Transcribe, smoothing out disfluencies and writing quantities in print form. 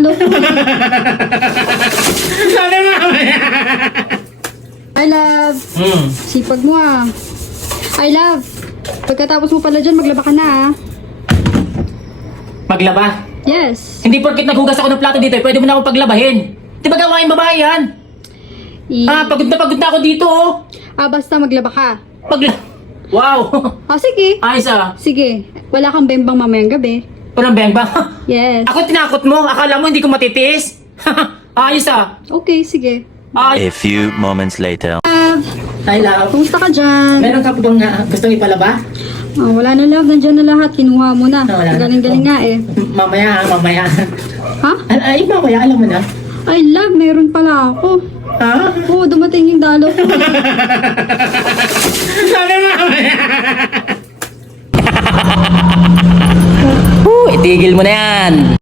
dalo ko. Sana mamaya. I love. Sipag mo ah. I love. Pagkatapos mo pala dyan, maglaba ka na ah. Maglaba? Yes. Hindi porkit naghugas ako ng plato dito, pwede mo na akong paglabahin. Di ba gawain babae yan? Pagod na ako dito oh. Basta maglaba ka. Wow! Sige. Ayos ah. Sige. Wala kang bembang mamayang gabi. Walang bang ba? Yes. Ako tinakot mo, akala mo hindi ko matitiis? Ayos ah. Okay, sige. Ay, A few moments later. hi love. Kumusta ka dyan? Meron ka po bang gustong ipalaba? Wala na love. Nandiyan na lahat. Kinuha mo na. Wala na. Galing-galing nga eh. Mamaya. Ha? Ay, mamaya, alam mo na. I love. Meron pala ako. Ha? Oo, dumating yung dalo ko. Sana mamaya. Itigil mo na yan.